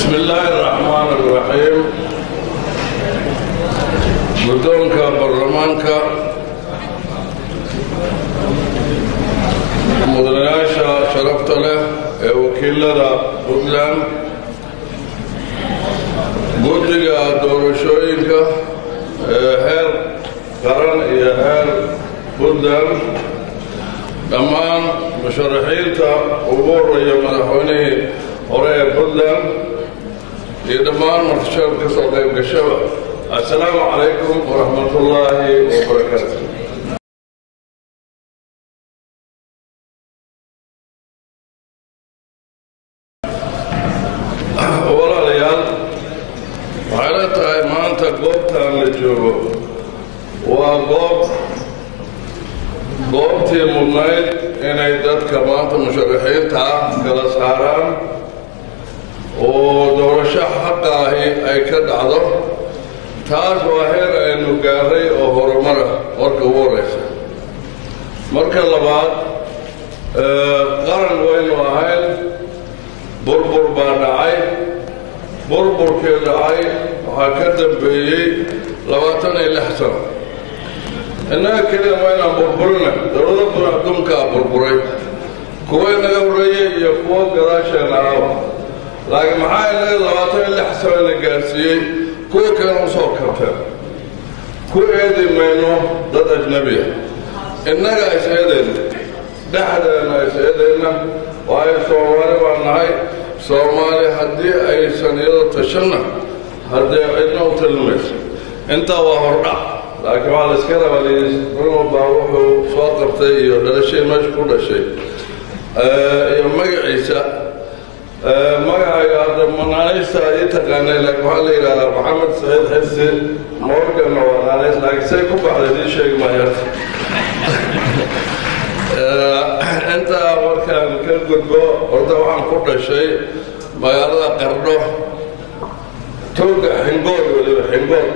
بسم الله الرحمن الرحيم. بدونك برلمانك مدنياشا شرفت له وكيل بوتلاند guddiga doorashooyinka heer qaran iyo heer Puntland dhammaan musharaxiinta ugu horeeya madaxweynihii hore ee Puntland iyo dhammaan martishaar ka soo qayb gashaba assalaamu calaykum waraxmatullaahi wabarakaatuh. goobtii mudnayd inay dadka maanta musharaxiinta kala saaraan oo doorasho xaqa ahi ay ka dhacdo. taas waa heer aynu gaaray oo horumara marka ugu horeysa. marka labaad qaran waynu ahayn burbur baa dhacay. burburkii dhacay waxaa ka dambeeyey 26 sano. innaga keliya waa inaan burburina dowlado badan adduunkaa burburay kuwa inaga horreeyey iyo kuwo gadaasheena ahaba. laakiin maxaa inaga 26 sano ina gaarsiiyey kuwa kalena usoo kabteen. ku eedi mayno dad ajnabiya, innaga is eedayna dhexdeena is eedayna. waayo soomaali baan nahay. soomaali haddii aysan iyado tashanna haddee cidna u talimayso. intaa waa hordhac. laakiin waxaa la iska rabaa baa wuxuu soo qabtay iyo dhalashay meesha ku dhashay iyo magaciisa. magacayga hadda manaanaysta ii taqaanay, laakiin waxaa la yidhahdaa maxamed saciid xirsi morganna waa naanays, laakiin say ku baxday ii sheegi maayaan. intaa markaan ka gudbo horta waxaan ku dhashay magaalada Qardho, tooga xingool, weliba xingool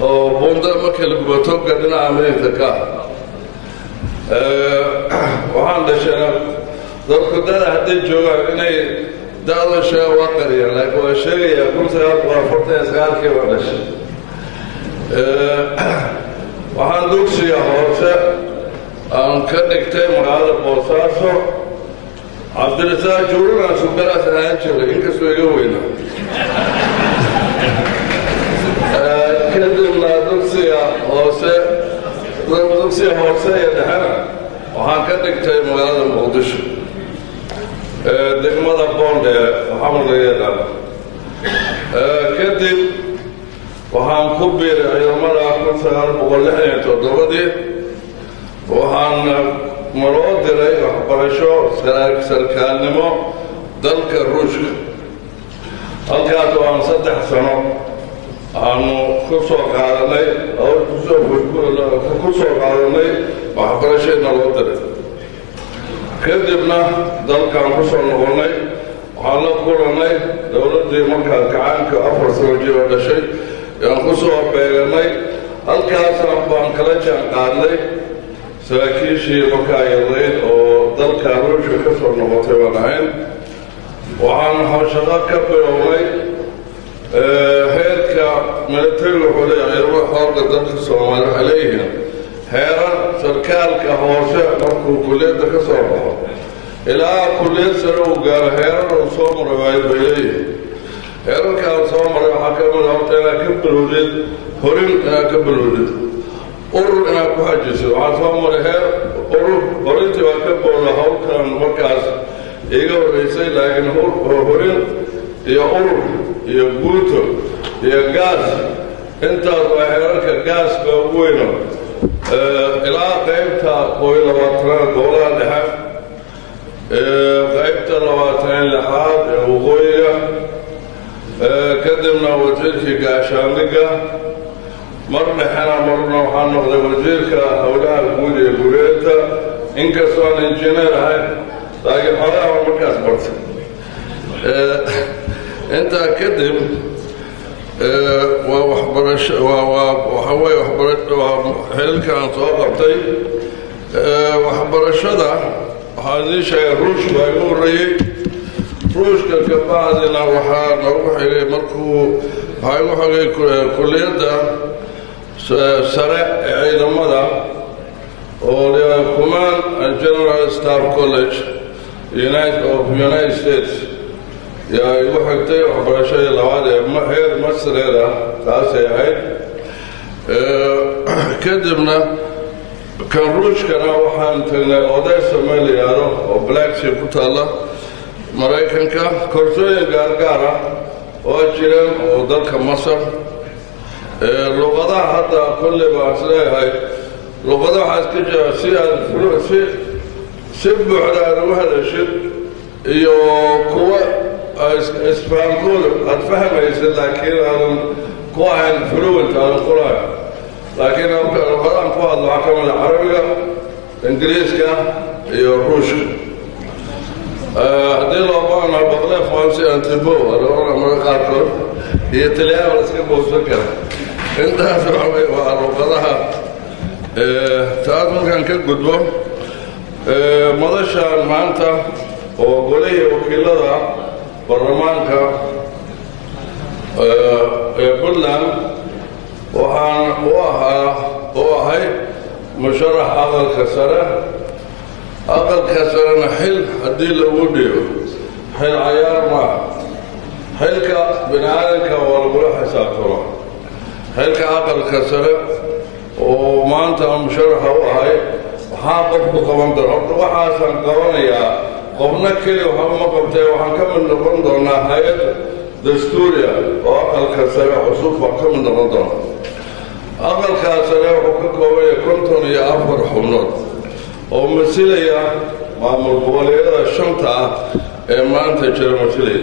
oo buunda marka la gubo tooga dhinaca midigta ka waxaan dhashay dadku dada hadday joogaan inay da'da sheega waa qariyaan, laakiin waa sheegayaa 1949 baan dhashay. waxaan dugsiga hoose aan ka dhigtay magaalada Boosaaso. cabdirasaaq juurunaan subaraas ahaan jiray inkastoo iga weynaa. kadibna dugsiga hoose iyo dhexena waxaan ka dhigtay magaalada Muqdisho degmada Boondheere waxaa laga yaqaana. kadib waxaan ku biiray ciidamada 1967. waxaan maloo diray waxbarasho sarkaalnimo dalka Ruushka. halkaas waan 3 sano aanu ku soo qaadanay waxbarasheedna loo diray. kadibna dalkaan ku soo noqonnay. waxaan la kulannay dowladdii markaas gacaanka 4 sano jiro dhashay yaan ku soo beeganay. halkaasaan baan kala jaan qaadnay saraakiishii markaa yarayd oo dalka Ruushka ka soo noqotay baan ahayn. waxaan shaqo ka bilownay heerka militariga wuxuu leeyahay xoogga dalka Soomaaliya waxay leeyihiin heerar. sarkaalka hoose markuu kulliyadda ka soo baxo ilaa kulliyad sare uu gaaro heerar uu soo maray bay leeyihiin. heerarkaan soo maray waxaa ka mid horta inaad ka bilowdid horin, inaad ka bilowdid urur, inaad ku xajisid. waxaan soo maray heer urur. horintii waa ka booda hawlkan markaas iga horreysay, laakiin horin iyo urur iyo guuto iyo gaas intaas waa heerarka gaaska ugu weyno ilaa qaybta 12 golaha dhexe, qaybta 26 ee waqooyiga. kadibna wasiirkii gaashaandhigga. mar dhexena marna waxaan noqday wasiirka howlaha guud ee gureeta. inkastoo aan injineer ahayn laakiin xoolaha waa markaas bartay. intaa kadib waa waxbarasho waxa weeye xilkaan soo qabtay. waxbarashada waxaa idin sheegay Ruush baa igu horreeyey ruushka ka bacdina waxaa noogu xigay markuu waxaa igu xigay kulliyadda sare ee ciidamada oo la Command and General Staff College of United States yaa igu xigtay waxbarashadii labaad ee heer mastereeda taasay ahayd kadibna kan ruushkana waxaan tagnay Odessa meel la yidhaahdo oo Black Sea ku taalla maraykanka koorsooyin gaargaar ah oo jireen oo dalka Masar luqadaha hadda kulli baan isleeyahay luqadaha waxaa iska jira si buuxda aad ugu hadashid iyo kuwa isfahamkooda aad fahmaysid laakiin aadan ku ahayn fluent aadan qulahay laakiin luqadahan ku hadlo waxaa ka mid ah carabiga ingiriiska iyo ruushka haddii loo baahna baqle faransi antibo adooana marka qaarkood iyo talyaano la iska boosan kara intaas waa luqadaha taas markaan ka gudbo madashaan maanta oo golihii wakiilada baarlamaanka Puntland waxaan u ahay musharax aqalka sarena xil haddii lagu dhigo xil cayaar maaha xilka bini aadanka waa lagula xisaabtama xilka aqalka sare oo maanta musharaxa u ahay waxaa qofku qaban doona horta waxaasaan qabanayaa qofna keli waxba ma qabtee waxaan ka mid noqon doonaa hay-ad dastuuriya oo aqalka sare cusub baan ka mid noqon doona aqalkaa sare wuxuu ka koobaya 54 xubnood oo masilaya maamul goboleedyada shanta ah ee maanta jira masilaya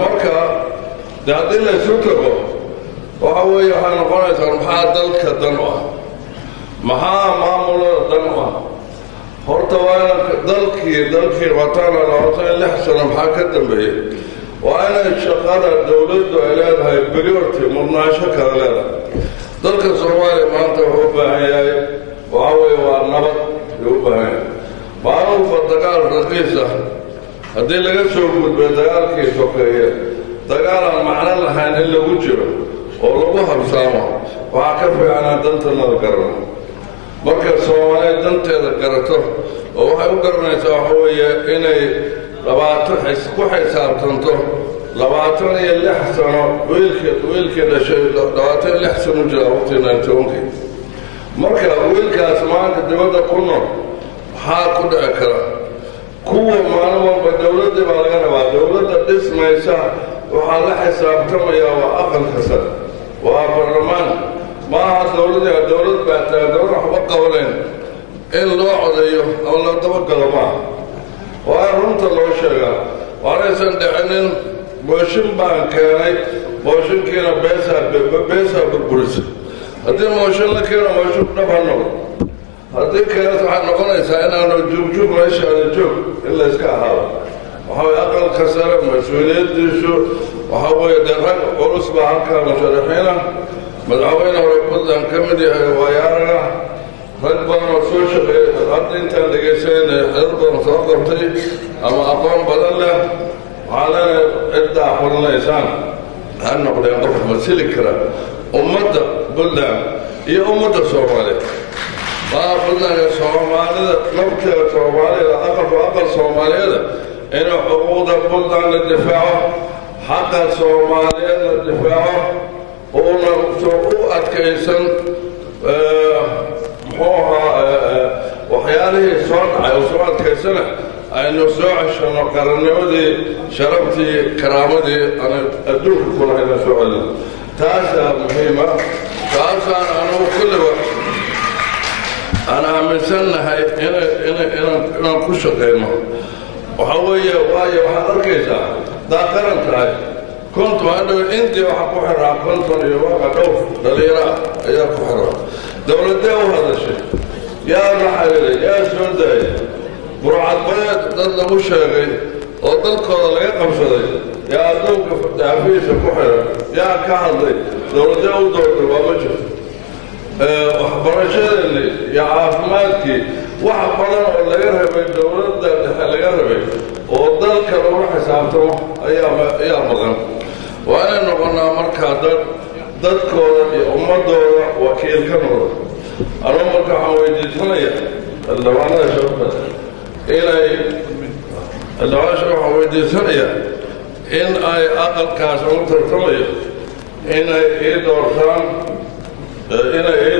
marka dee haddii la isu tago waxa weeye waxay noqonaysaa maxaa dalka dan u ah maxaa maamulada dan u ah horta waa dalkii wataana 26 sano maxaa ka dambeeyey waa inay shaqada dowladdu ay leedahay priority mudnaansho kala leedahay dalka Soomaaliya maanta wuxuu u baahan yahay waxa weeye waa nabad ayuu u baahan yahay maalinta dagaal raqiis ah haddii laga soo gudbo dagaalkii sokeeye dagaal aan macno lahayn in lagu jiro oo lagu habsaamo waxaa ka fiicnaa dantanada garano marka Soomaaliya danteeda garato oo waxay u garanaysaa waxa weeye inay ku xisaabtanto 26 sano wiilkii dhashay 26 sano jira waqtiga 19 marka wiilkaas maanta dibadda ku nool maxaa ku dhici kara kuwa maalin walba dowladda baa laga rabaa dowladda dhismaysa waxaa la xisaabtamayaa waa aqalka sare waa baarlamaan maaha dowlad baa tahay dowlad waxba qabanayn in loo codeeyo ama la dabagalo maaha waa runta loo sheegaa waanaysan dhicinin mooshin baan keenay mooshinkiina beesaa burburisa haddii mooshin la keeno mooshin dhab ha noqdo haddii kaleet waxay noqonaysaa inaanu jugjug meeshaada joog in la iska ahaado waxaa way aqalka sare mas-uuliyaddiisu waxaa weeye dee rag culus baa halkaa musharaxiina madaxweyne hore Puntland ka mid yahay waayaaraga rag badan oo soo shaqeeyay hadda intaan dhegaysanayna xeer badan soo qabtay ama aqoon badan leh waxaa leenahay ciddaa xulinaysaan ha noqdeen qof masili kara ummadda Puntland iyo ummadda Soomaaliyeed waa Puntland iyo Soomaalida nafteeda Soomaalida aqal Soomaaliyeed inuu xuquuqda Puntland la difaaco xaqa Soomaaliyeed la difaaco oona u adkaysan waxyaalihii soo dhacay oo soo adkaysana aynu soo ceshano qarannimadii sharaftii karaamadii aan adduunka ku lahayna soo celino taasaa muhiima taasaan anugu kulliba aan aaminsannahay inaan ku shaqayno waxa weeye waayo waxaad arkaysaa daa qaran tahay كنت أنا أنت وحكوحر كنت وحكوف دليرة يا كوحر دولة هذا الشيء يا محلي يا سوداء برعات بيت ضد مشاغي وضد قضاء يقم صدي يا دوك تعفيش كوحر يا كحضي دولة ودولة ومجد وحبرشة اللي يا عافماتكي wax badan oo laga rabay dowladda dhexe laga rabay oo dalka lagu xisaabtamo ayaa maqan waa inay noqonaa markaa dadkooda iyo ummadooda wakiil ka noqda anuu marka waxaan weydiisanaya xildhibaanada shababka waxaan weydiisanaya in ay aqalkaas ugu tartamayo inay ii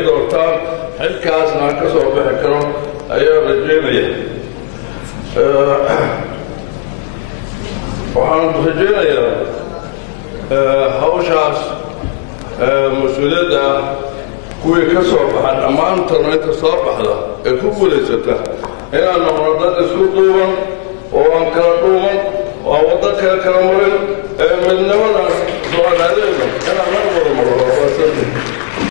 doortaan xilkaasna aan ka soo bixi karo ayaa rajeynaya waxaan rajeynayaa hawshaas mas-uuliyadda kuwii ka soo baxa dhammaantana inta soo baxda ee ku guulaysata inaan noqno dad isku duuban oo aan kala dhuuman oo aan waddo kala marin ee midnimada soo adaadeena inaan mar wada maro